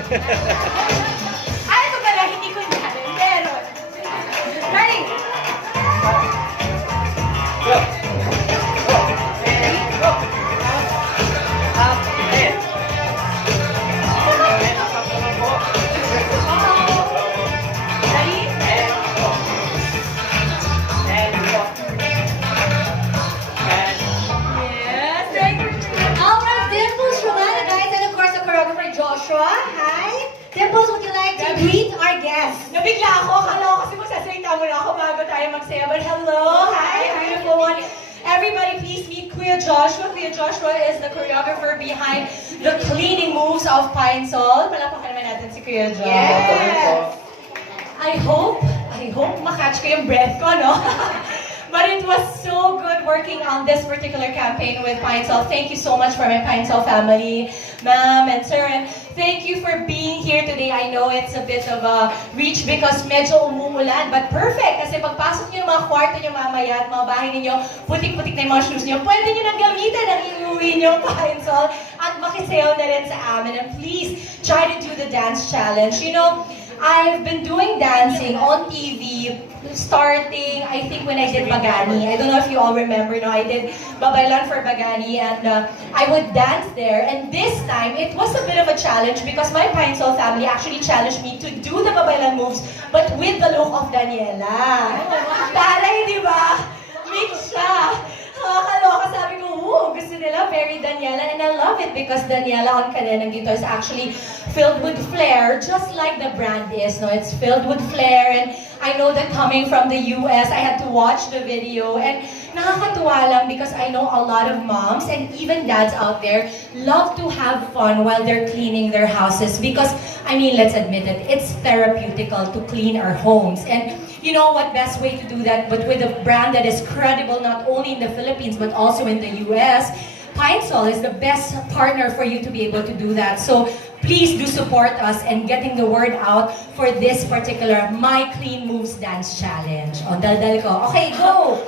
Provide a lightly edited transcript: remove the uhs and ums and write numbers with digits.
Ay, ito pala, hindi ko natin. Meron. Ready? Go! Go! And go! Up, and. And up naman po. Ready? And go. And go. And Yes, thank you. Alright, Dimples Romana, guys, and of course the choreographer Joshua. Hi. Dimples, would you like to greet our guests? Nabigla ako. Akala ko kasi magsasalita muna ako bago tayo magsaya. But hello, hi, beautiful one. Everybody, please meet Kuya Joshua. Kuya Joshua is the choreographer behind the cleaning moves of Pine Sol. Palapakan naman natin si Kuya Joshua. Yes. I hope makatch ko yung breath ko, no? But it was so good working on this particular campaign with Pine Sol. Thank you so much for my Pine Sol family, ma'am and sir. And thank you for being here today. I know it's a bit of a reach because medyo umuulan, but perfect. Kasi pagpasok niyo ng mga kwarto niyo mamaya at mga bahay ninyo, putik-putik na yung mga shoes niyo, pwede niyo nang gamitan ang iuwi niyo Pine Sol at makisayaw na rin sa amin. And please, try to do the dance challenge. You know, I've been doing dancing on TV starting, I think, when I did Bagani. I don't know if you all remember, no? I did Babaylan for Bagani and I would dance there. And this time, it was a bit of a challenge because my Pine Sol family actually challenged me to do the Babaylan moves but with the look of Daniela. Taray, di ba? Mix siya. Nakakaloka, sabi ko, gusto nila, very Daniela, and I love it because Daniela on Kanenang dito is actually filled with flair, just like the brand is, no? It's filled with flair, and I know that coming from the US, I had to watch the video, and nakakatuwa lang because I know a lot of moms and even dads out there love to have fun while they're cleaning their houses because, I mean, let's admit it, it's therapeutical to clean our homes, and you know what best way to do that but with a brand that is credible not only in the Philippines but also in the US. Pine Sol is the best partner for you to be able to do that. So please do support us and getting the word out for this particular My Clean Moves Dance Challenge. O, daldal ko. Okay, go!